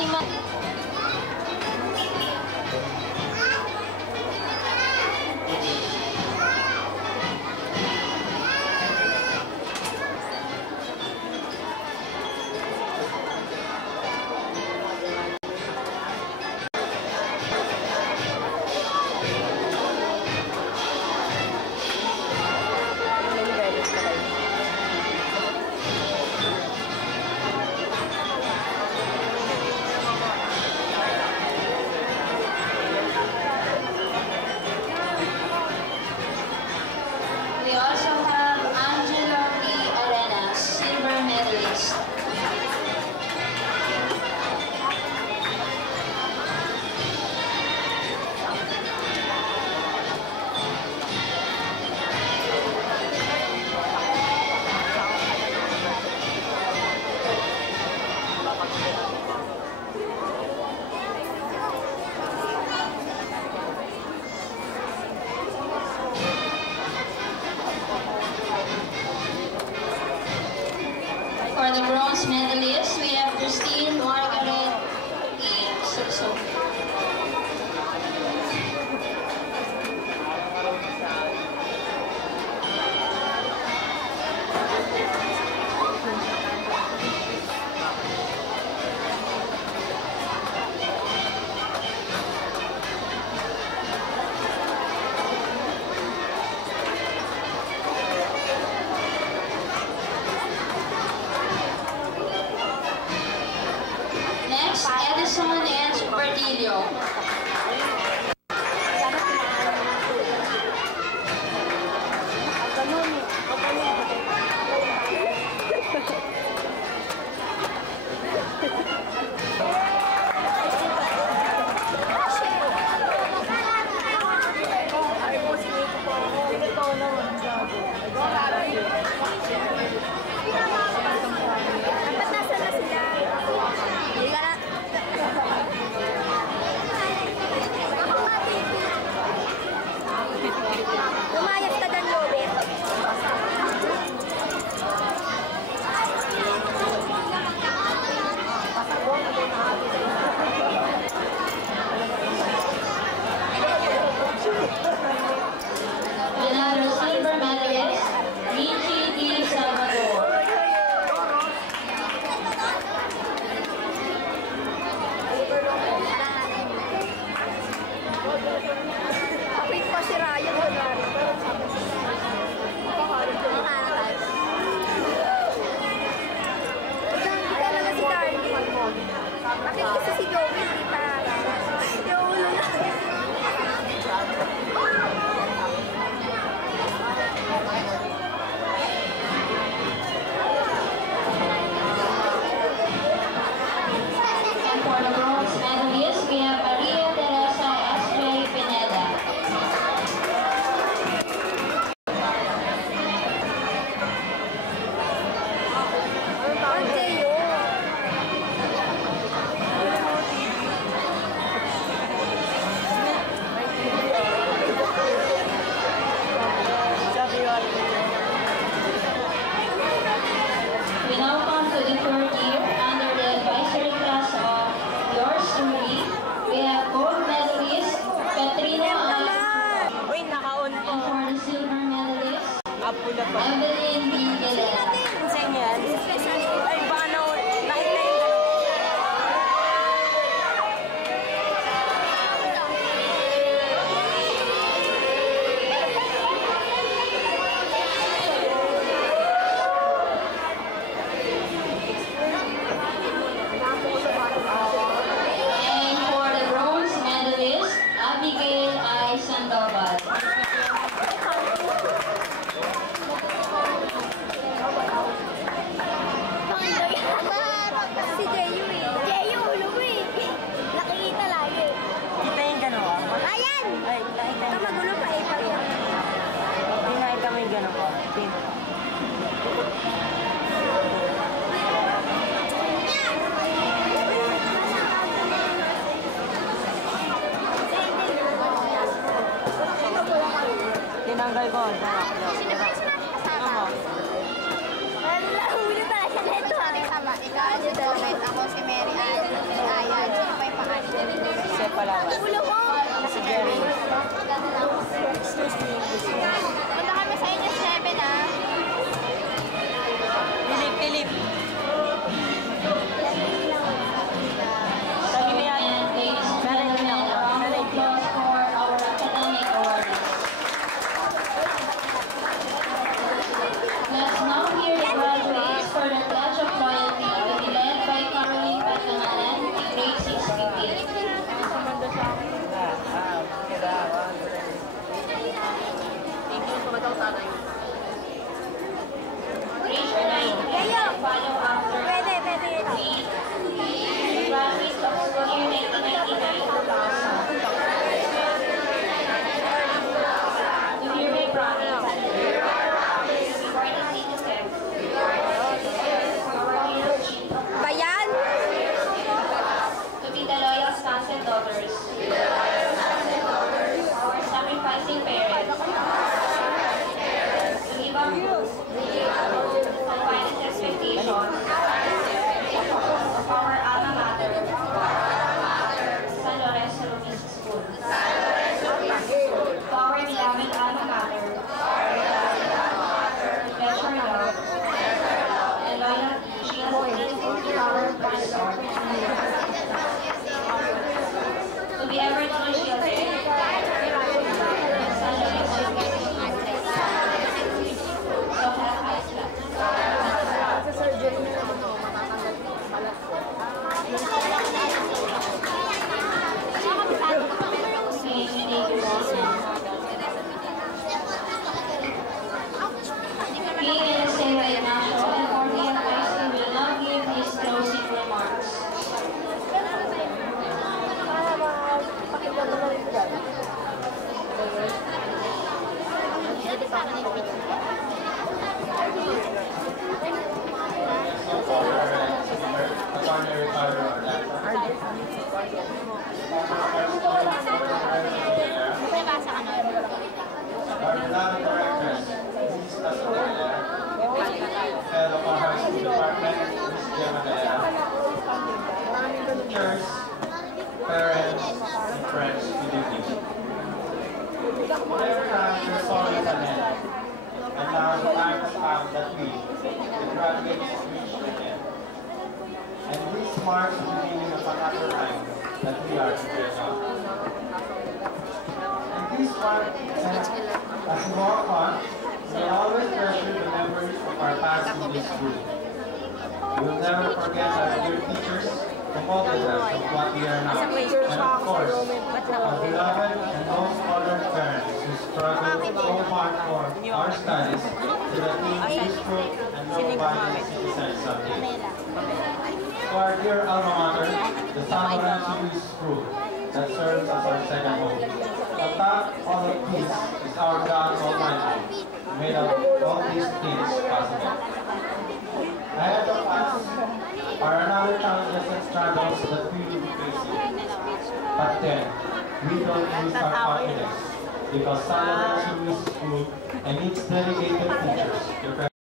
ating we also have Angelo P. Arenas, silver medalist. For the bronze medalists, we have Christine Margaret E. Suso. Next, Edison and Supertilio. Lumayas ka dyan, Lobet. Another silver medalist, Michi D. Salvador. Kapit pa si Ryan. Hindi talaga si Carly. Bakit kasi si Joey hindi pa? Yung ulo na. And for the bronze medalists, we have Maria Teresa S.J. Pineda. We now come to the third year under the advisory class of yours truly. We have gold medalist Katrina A. Uy, naka-on po. And for the silver medalist, Apo na pa. Evelyn B. Galera. Saan yan? Ay, baka na, nakita yung ganun. And for the bronze medalist, Abigail I. Sandoval. Si Jeyu eh. Jeyu, ulo mo eh. Nakikita lagi. Kita yung gano'n. Ayan! Ay, nakita Ito yung magulo pa eh. Hindi nakita mo yung gano'n po. Tinanggal ko. Sino ba? Kasama. Wala, huli talaga. Ito natin sama. Ikaw si Domet, ako si Mary Ann, si Ayan, sino pa yung pangalan? Siya pala. Ulo mo! Si Jerry. Punta kami sa inyo 7 ah. Philip. Sabi niya, And ladies and gentlemen, a round of applause for our academic awardees. Let's now hear the graduates for the Pledge of Loyalty to be led by Caroline Patamanan, grade 6 pupil. Raise your right hand and follow after Pwede. me. Graduates of school year 1999-2000. To hereby promise before the citizen, our dear chief, Bayan! to be the loyal sons and daughters, our sacrificing parents, to live up to the finest expectations of our alma mater, San Lorenzo Luis School. To our beloved alma mater, pleasure love, and loyalty she has given to our pastor, to be ever true shielded, San Lorenzo Luis School. So help us God. sa surgery na naman ako, Thank you, Being in the same way, National and Orlean High will now give his closing remarks. para makapakita mo na rin dyan. May basa ka nun. Our beloved directors, Mrs. Tasodela, head of our high school department, Ms. Gemma Galera, teachers, parents, and friends, good evening. Whatever time your sorrow is an end, and now the time has come that we, the graduates, reach the end. And this marks the beginning of another time that we are together now. And this one, as we walk on, we always treasure the memories of our past in this school. We will never forget our dear teachers who molded us of what we are now. And of course, our beloved and most honored parents who struggled so hard for our studies so that we will be useful and law-abiding citizens someday. To our dear alma mater, the San Lorenzo Luis School, that serves as our second home. Atop all of this is our God Almighty, who made all these things possible. Ahead of us are another challenges and struggles that we will be facing. But then, we don't lose our confidence, because San Lorenzo Luis School and its dedicated teachers,